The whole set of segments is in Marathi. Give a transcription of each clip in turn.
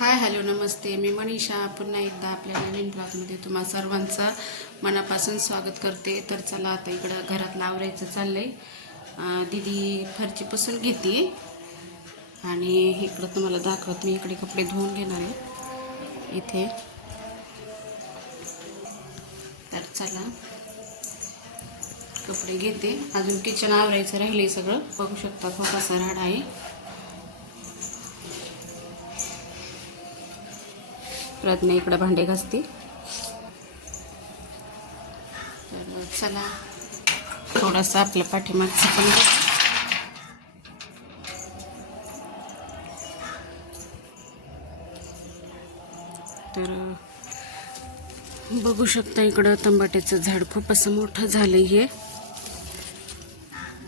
हाय हॅलो नमस्ते. मी मनीषा पुन्हा एकदा आपल्या नवीन ब्लॉगमध्ये तुम्हा सर्वांचं मनापासून स्वागत करते. तर चला आता इकडं घरातलं आवरायचं चाललं आहे दीदी फरची पुसून घेते. आणि इकडं तुम्हाला दाखवत मी इकडे कपडे धुवून घेणार आहे. इथे. तर चला. कपडे घेते. अजून किचन आवरायचं राहिले सगळं. बघू शकता कसा राड आहे. प्रज्ञा इकडं भांडे घासते तर चला थोडंसं आपल्या पाठीमागचं पण तर बघू शकता इकडं तंबाट्याचं झाड खूप असं मोठं झालं हे.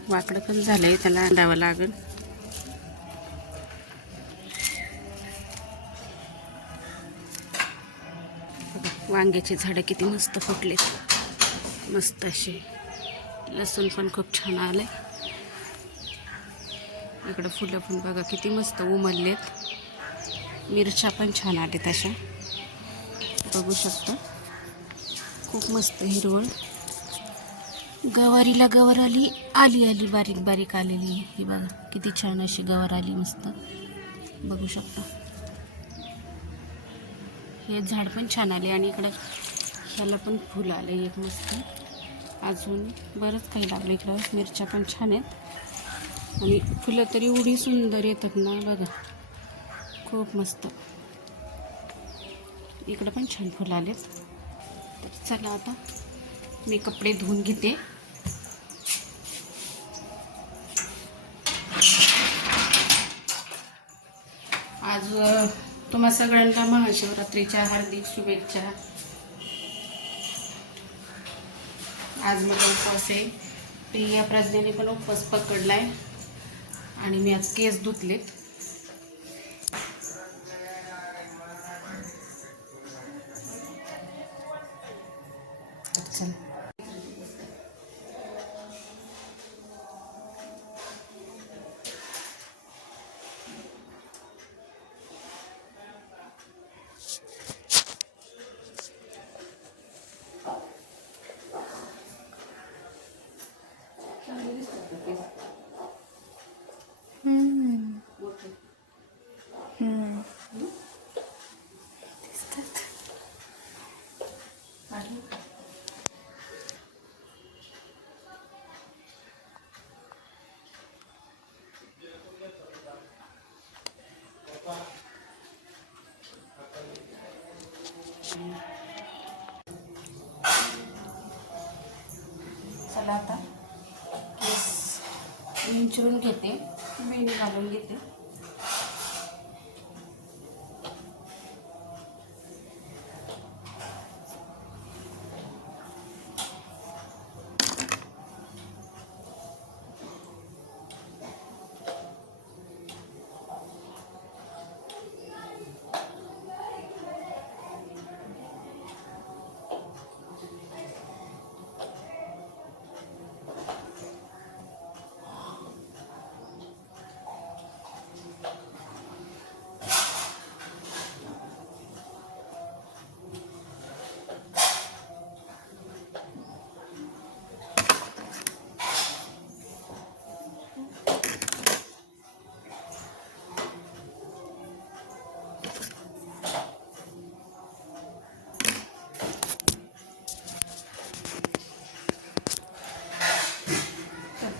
वाकडं पण झालं आहे त्याला अंडावं लागेल. वांग्याचे झाडं किती मस्त फुटलेत. मस्त असे लसूण पण खूप छान आले इकडं फुलं पण बघा किती मस्त उमललेत. मिरच्या पण छान आलेत अशा. बघू शकता. खूप मस्त हिरवळ. गवारीला गवर आली आली आली बारीक बारीक आलेली. आहे ही बघा किती छान अशी गवार आली मस्त. बघू शकता. हे झाड पण छान आले आणि इकडं ह्याला पण फुलं आले एक मस्त. अजून बरंच काही लागलं इकडं. मिरच्या पण छान आहेत. आणि फुलं तरी एवढी सुंदर येतात ना बघा. खूप मस्त. इकडं पण छान फुलं आलेत. तर चला आता मी कपडे धुवून घेते. आज तुम्हा सगळ्यांना महाशिवरात्रीच्या हार्दिक शुभेच्छा. आज माझा उपवास आहे. प्रिया प्रज्ञाने पण उपवास पकडलाय. आणि मी आज केस धुतलेत. चल चला. विचारून घेते. वेणी घालून घेते.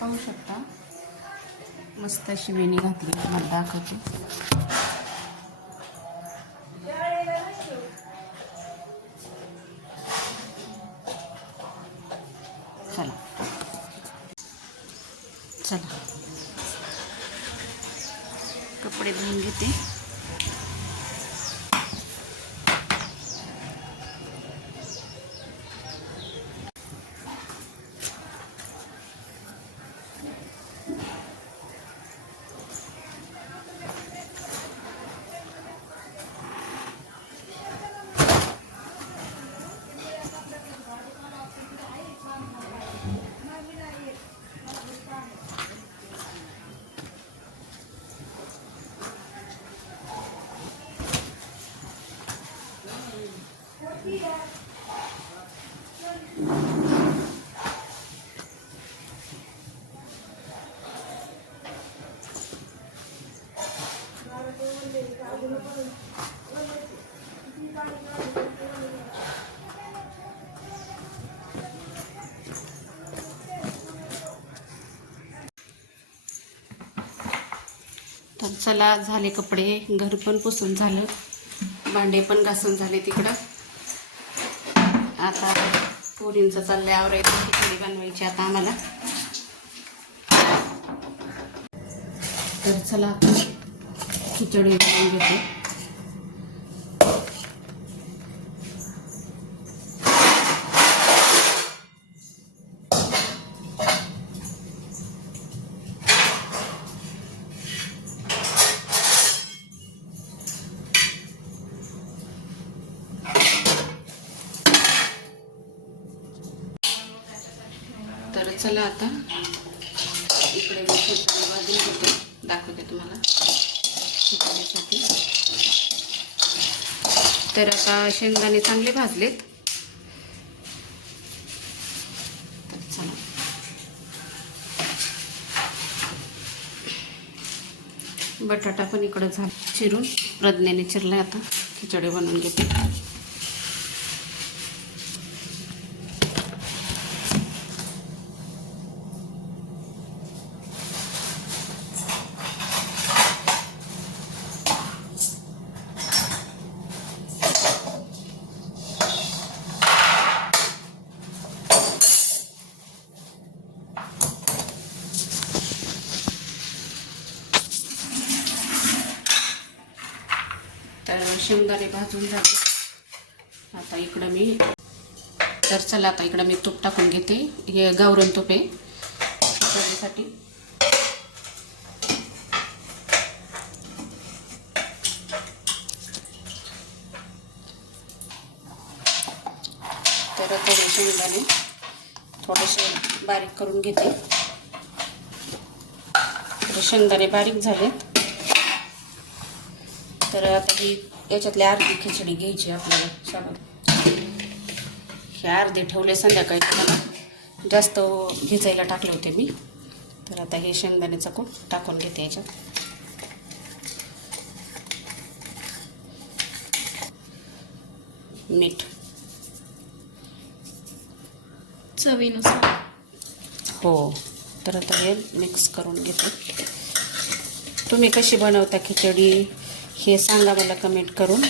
पाहू शकता. मस्त अशी वेणी घातली मला दाखवते. चला. चला. कपडे धुवून घेते. तर चला झाले कपडे. घर पण पुसून झालं. भांडे पण घासून झाले तिकडं. आता पोरींचं चाललंय आवरायचं खिचडी बनवायची आता आम्हाला. तर चला खिचडी बनवून घेते. तर चला आता इकडे वाजून भाजून घेते. दाखवते तुम्हाला. शिकण्यासाठी तर आता शेंगदाणे चांगले भाजलेत. बटाटा पण इकडं झाला. चिरून प्रज्ञेने चिरला आता. खिचडी बनवून घेते तर शेंगदाणे भाजून झाले. आता इकडं मी तर चला आता इकडं मी तूप टाकून घेते. हे गावरण तूप आहे. खिचडीसाठी तर थोडे शेंगदाणे थोडेसे बारीक करून घेते. थोडे शेंगदाणे बारीक झालेत. तर आता ही याच्यातली अर्धी खिचडी घ्यायची आपल्याला. हे अर्धे ठेवले संध्याकाळी मला जास्त भिजायला टाकले होते मी. तर आता हे शेंगदाण्याचा कूट टाकून घेते याच्यात. मीठ. चवीनुसार. हो. तर आता हे मिक्स करून घेते. तुम्ही कशी बनवता खिचडी? हे सांगा मला कमेंट करून.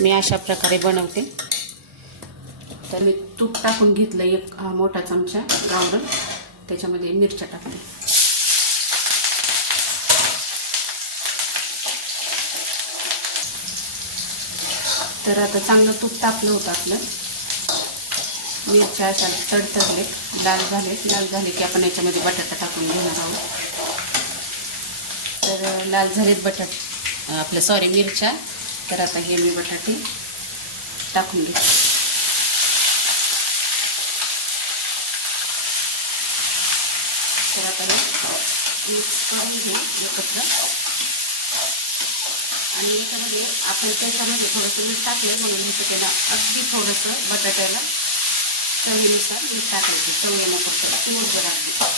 मी अशा प्रकारे बनवते. तर मी तूप टाकून घेतलं एक हा मोठा चमचा गावरण त्याच्यामध्ये मिरच्या टाकल्या तर आता चांगलं तूप टाकलं होतं आपलं. मिरच्या अशा तडतडले लाल झाले लाल झाले की आपण याच्यामध्ये बटाटा टाकून घेणार आहोत. तर लाल झालेत बटाटे. आपलं सॉरी मिरच्या. तर आता हे मी बटाटे टाकून घेते. तर आता मिक्स करून घेऊ एकत्र. आणि याच्यामध्ये आपण त्याच्यामध्ये थोडंसं मीठ टाकलं म्हणून हे त्याला अगदी थोडंसं बटाट्याला चवीनुसार मीठ टाकायचं चव फक्त चिमूटभर आहे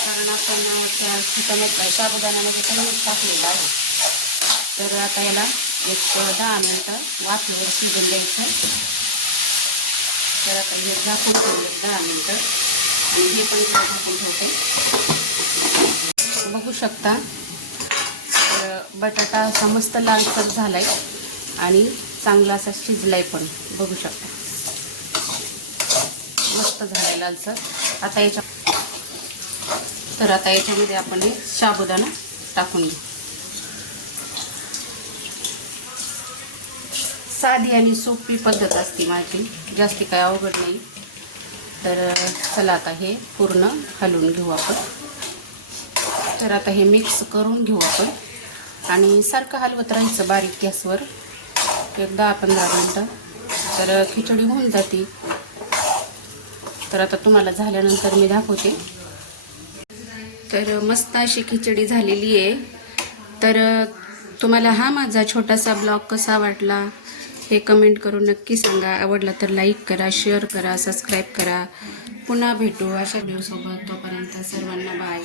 कारण आपण त्या चिकन साबुदाण्यामध्ये पण मीठ टाकलेलं आहे. तर आता याला एक दहा मिनटं वाफेवर शिजून द्यायचं तर आता हे झाकून ठेवलं दहा मिनटं. आणि हे पण झाकून ठेवते. बघू शकता तर बटाटा असा मस्त लालसर झालाय आणि चांगला असा शिजलाय पण. बघू शकता. मस्त झालाय लालसर. आता याच्या तर आता याच्यामध्ये आपण हे साबुदाणा टाकून घेऊ. साधी आणि सोपी पद्धत असते माझी. जास्ती काय अवघड नाही. तर चला आता हे पूर्ण हलवून घेऊ आपण. तर आता हे मिक्स करून घेऊ आपण. आणि सारखं हलवत राहायचं बारीक गॅसवर. एक दहा पंधरा मिनटं. तर खिचडी होऊन जाते. तर आता तुम्हाला झाल्यानंतर मी दाखवते. तर मस्त अशी खिचडी झालेली आहे. तर तुम्हाला हा माझा छोटासा ब्लॉग कसा वाटला? हे कमेंट करून नक्की सांगा. आवडला तर लाईक करा शेअर करा सबस्क्राईब करा. पुन्हा भेटू अशा व्हिडिओसोबत तोपर्यंत सर्वांना बाय